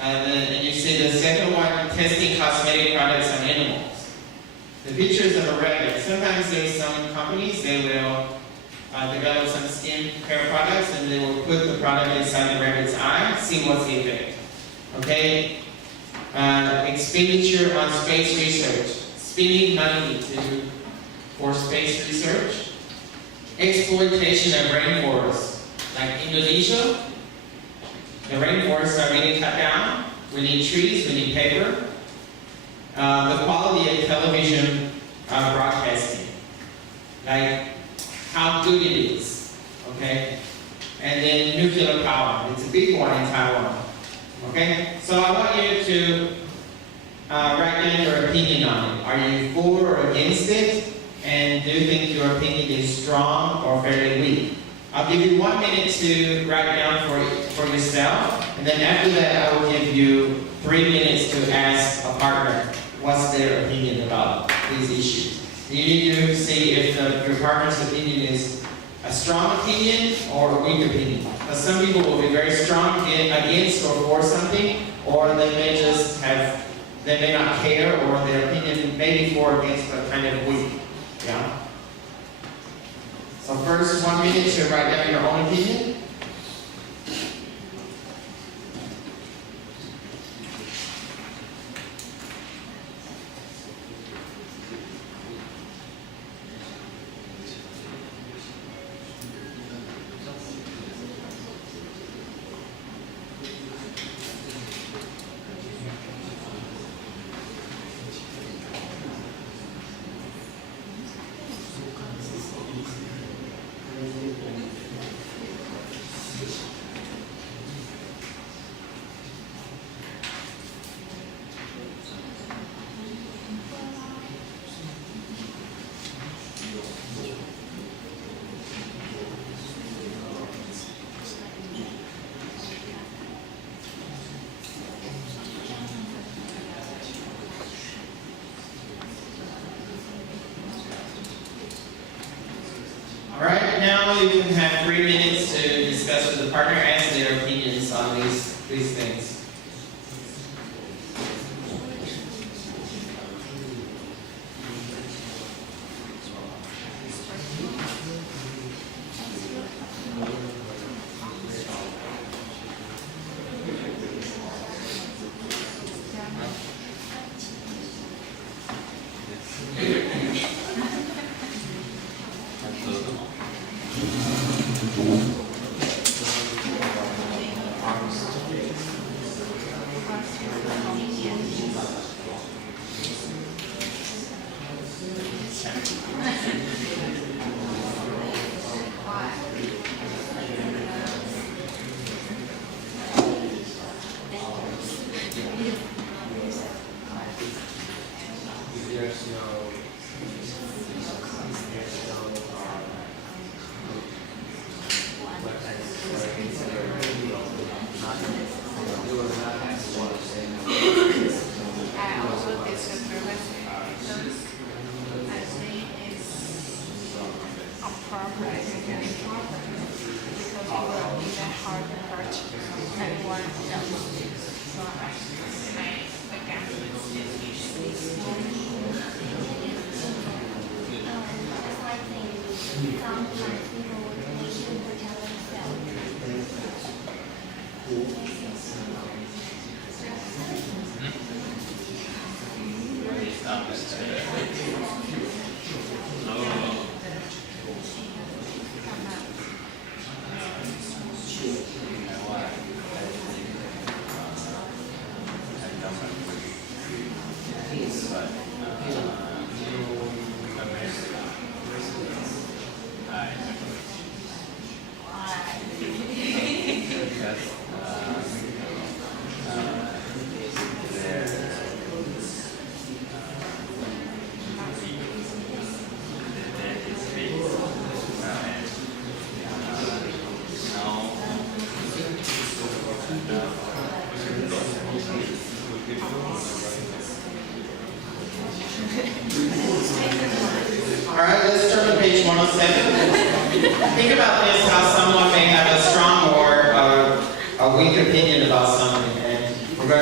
And you see the second one, testing cosmetic products on animals. The pictures of a rabbit. Sometimes there's some companies, they will develop some skin care products and they will put the product inside the rabbit's eye, see what's the effect. Okay? Expenditure on space research. Spending money for space research. Exploitation of rainforests. Like Indonesia, the rainforests are being cut down. We need trees, we need paper. The quality of television broadcasting. Like how good it is. Okay? And then nuclear power. It's a big one in Taiwan. Okay? So I want you to write down your opinion on it. Are you for or against it? And do you think your opinion is strong or fairly weak? I'll give you 1 minute to write down for yourself, and then after that I will give you 3 minutes to ask a partner what's their opinion about these issues. You need to see if your partner's opinion is a strong opinion or a weak opinion. Because some people will be very strong against or for something, or they may not care, or their opinion may be for or against but kind of weak. Yeah? So first, 1 minute to write down your own opinion. Alright, now you can have 3 minutes to discuss with the partner, ask their opinions on these things. Alright, let's turn to page 107. Think about this, how someone may have a strong or a weak opinion about something. And we're going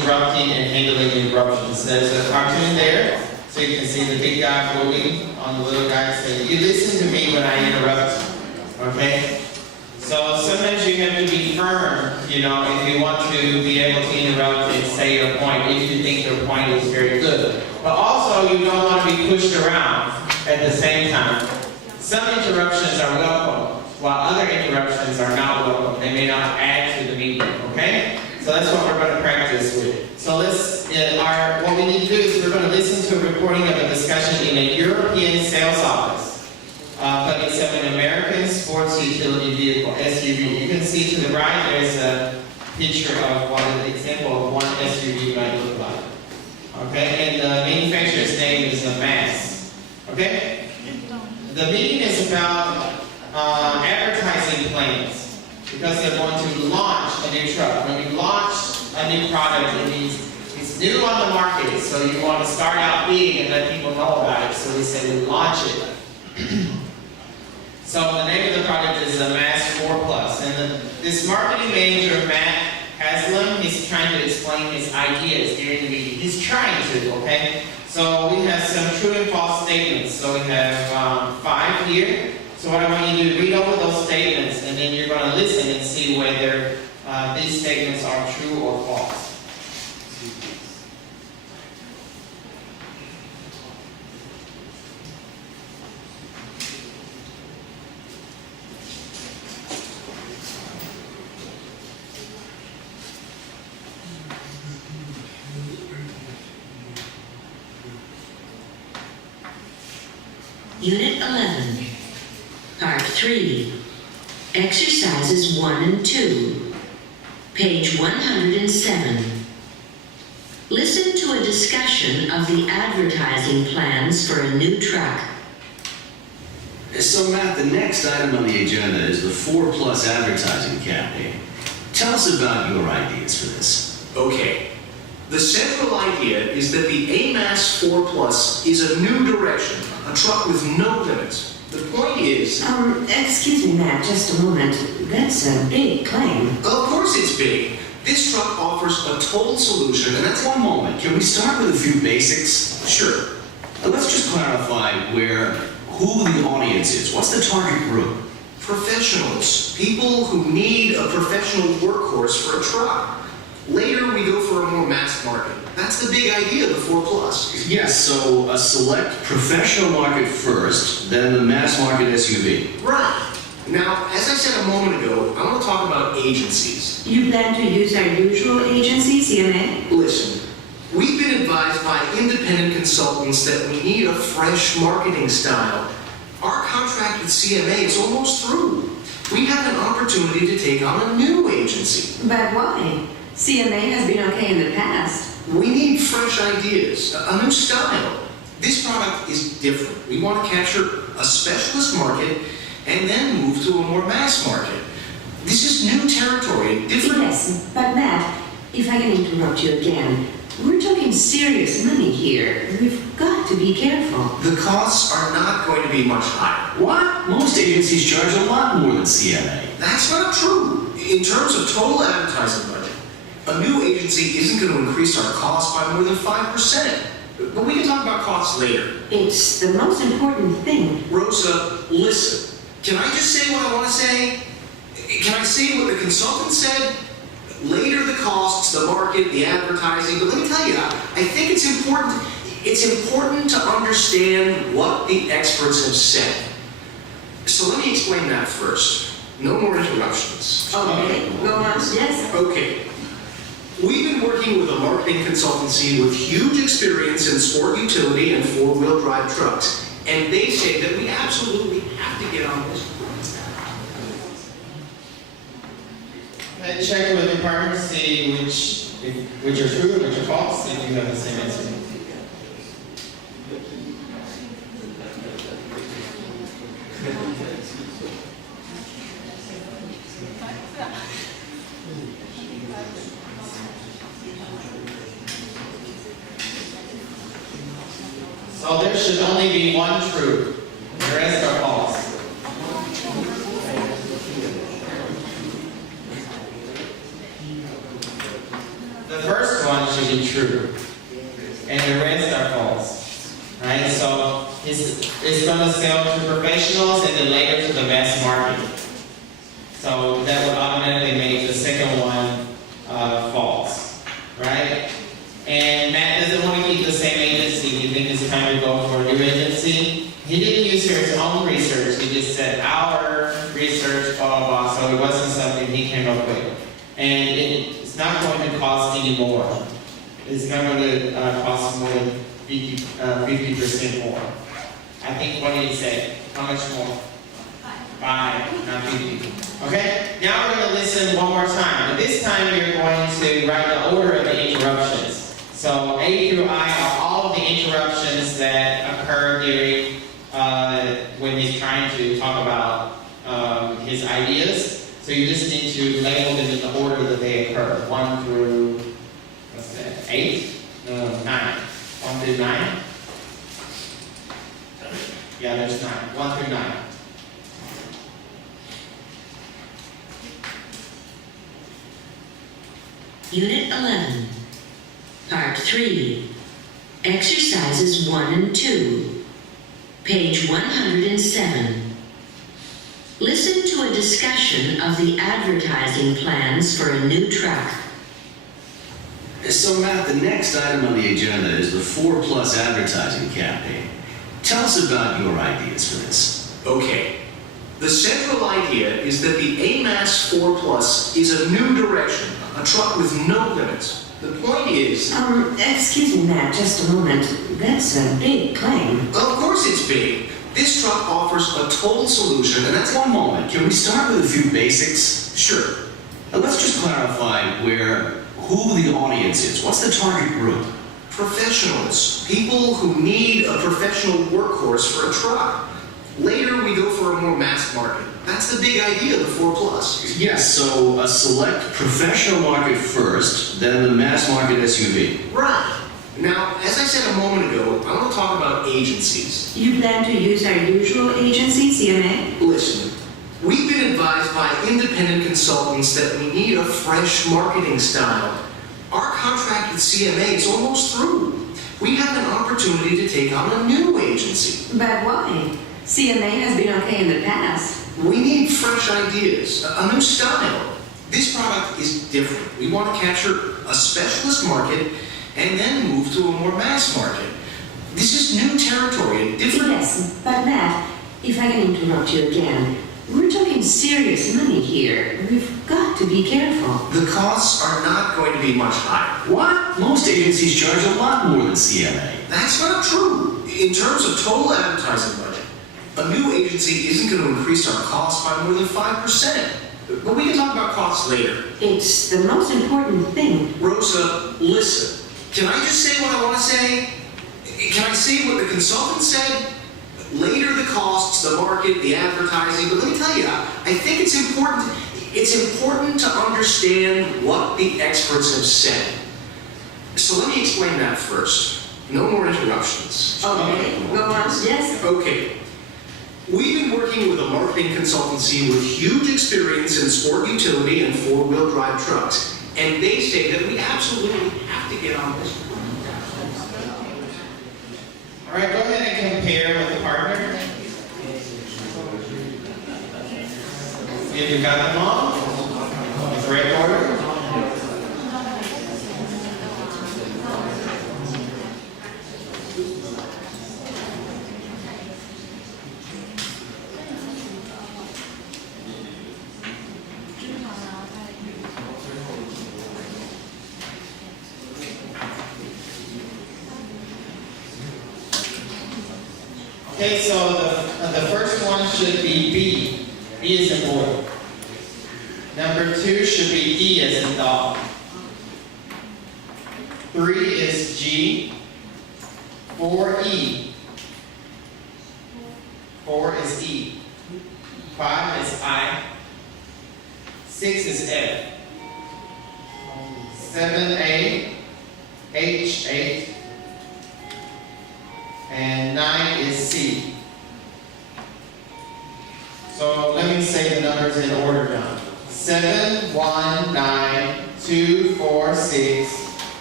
interrupting and handling interruptions. There's a cartoon there, so you can see the big guy moving on the little guy saying, you listen to me when I interrupt, okay? So sometimes you have to be firm, you know, if you want to be able to interrupt and say your point, if you think your point is very good. But also, you don't want to be pushed around at the same time. Some interruptions are welcome, while other interruptions are not welcome. They may not add to the meeting, okay? So that's what we're going to practice with. So what we need to do is we're going to listen to a recording of a discussion in a European sales office. But it's of an American sports utility vehicle, SUV. You can see to the right, there's a picture of what an example of one SUV might look like. Okay, and the manufacturer's name is Mass. Okay? The meeting is about advertising plans, because they're going to launch a new truck. When you launch a new product, it means it's new on the market, so you want to start out big and let people know about it. So we say we launch it. So the name of the product is the Mass 4 Plus. And this marketing manager, Matt Haslam, he's trying to explain his ideas during the meeting. He's trying to, okay? So we have some true and false statements. So we have 5 here. So what I want you to do is read over those statements, and then you're going to listen and see whether these statements are true or false. Unit 11, Part 3, Exercises 1 and 2, page 107. Listen to a discussion of the advertising plans for a new truck. So Matt, the next item on the agenda is the 4 Plus advertising campaign. Tell us about your ideas for this. Okay. The central idea is that the AMAS 4 Plus is a new direction, a truck with no limits. The point is... Excuse me, Matt, just a moment. That's a big claim. Of course it's big. This truck offers a total solution, and that's... One moment, can we start with a few basics? Sure. Let's just clarify who the audience is. What's the target group? Professionals. People who need a professional workhorse for a truck. Later, we go for a more mass market. That's the big idea of the 4 Plus. Yes, so a select professional market first, then the mass market SUV. Right. Now, as I said a moment ago, I want to talk about agencies. You plan to use our usual agency, CMA? Listen, we've been advised by independent consultants that we need a fresh marketing style. Our contract with CMA is almost through. We have an opportunity to take on a new agency. But why? CMA has been okay in the past. We need fresh ideas, a new style. This product is different. We want to capture a specialist market and then move to a more mass market. This is new territory, different... Yes, but Matt, if I can interrupt you again, we're talking serious money here. We've got to be careful. The costs are not going to be much higher. What? Most agencies charge a lot more than CMA. That's not true. In terms of total advertising budget, a new agency isn't going to increase our costs by more than 5%. But we can talk about costs later. It's the most important thing. Rosa, listen. Can I just say what I want to say? Can I say what the consultant said? Later the costs, the market, the advertising. But let me tell you, I think it's important to understand what the experts have said. So let me explain that first. No more interruptions. Okay, go on. Yes. Okay. We've been working with a marketing consultancy with huge experience in sport utility and four-wheel drive trucks. And they say that we absolutely have to get on this. And check with your partner, see which are true and which are false, if you have the same answer. So there should only be one true. The rest are false. The first one should be true, and the rest are false. Right? So it's gonna sell to professionals and then later to the mass market. So that would automatically make the second one false, right? And Matt doesn't want to keep the same agency. You think it's time to go for a new agency? He didn't use his own research. He just said our research, blah, blah, blah. So it wasn't something he came up with. And it's not going to cost any more. It's not going to cost more than 50% more. I think, what did he say? How much more? 5, not 50. Okay? Now we're going to listen one more time. But this time you're going to write the order of the interruptions. So A through I are all of the interruptions that occur during when he's trying to talk about his ideas. So you just need to label them in the order that they occur. 1 through, what's that, 8? No, 9. 1 through 9? Yeah, there's 9. 1 through 9. Unit 11, Part 3, Exercises 1 and 2, page 107. Listen to a discussion of the advertising plans for a new truck. So, Matt, the next item on the agenda is the 4 Plus advertising campaign. Tell us about your ideas for this. Okay. The central idea is that the AMAS 4 Plus is a new direction, a truck with no limits. The point is... Excuse me, Matt, just a moment. That's a big claim. Of course it's big. This truck offers a total solution, and that's... One moment, can we start with a few basics? Sure. Let's just clarify who the audience is. What's the target group? Professionals. People who need a professional workhorse for a truck. Later, we go for a more mass market. That's the big idea of the 4 Plus. Yes, so a select professional market first, then the mass market SUV. Right. Now, as I said a moment ago, I want to talk about agencies. You plan to use our usual agency, CMA? Listen, we've been advised by independent consultants that we need a fresh marketing style. Our contract with CMA is almost through. We have an opportunity to take on a new agency. But why? CMA has been okay in the past. We need fresh ideas, a new style. This product is different. We want to capture a specialist market and then move to a more mass market. This is new territory, a different... Yes, but Matt, if I can interrupt you again, we're talking serious money here. We've got to be careful. The costs are not going to be much higher. What? Most agencies charge a lot more than CMA. That's not true. In terms of total advertising budget, a new agency isn't going to increase our costs by more than 5%. But we can talk about costs later. It's the most important thing. Rosa, listen. Can I just say what I want to say? Can I say what the consultant said? Later the costs, the market, the advertising, but let me tell you, I think it's important to understand what the experts have said. So let me explain that first. No more interruptions. Okay, go on. Yes. Okay. We've been working with a marketing consultancy with huge experience in sport utility and four-wheel drive trucks, and they say that we absolutely have to get on this. All right, go ahead and compare with the partner. If you got them all, in correct order. Okay, so the first one should be B. B is in boy. Number 2 should be D as in dog. 3 is G. 4 E. 4 is E. 5 is I. 6 is F. 7 A. H 8. And 9 is C. So let me say the numbers in order now. 7, 1, 9, 2, 4, 6,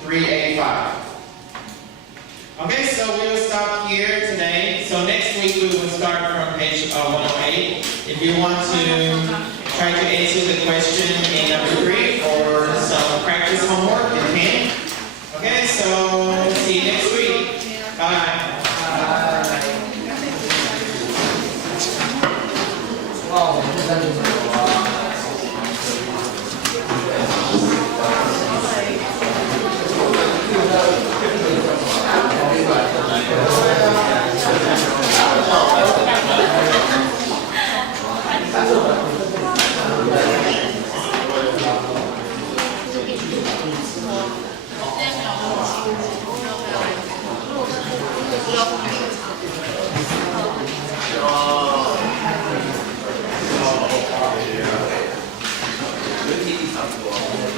385. Okay, so we'll stop here today. So next week we will start from page 108. If you want to try to answer the question in number 3 or some practice homework, you can. Okay, so see you next week. Bye. Good meeting.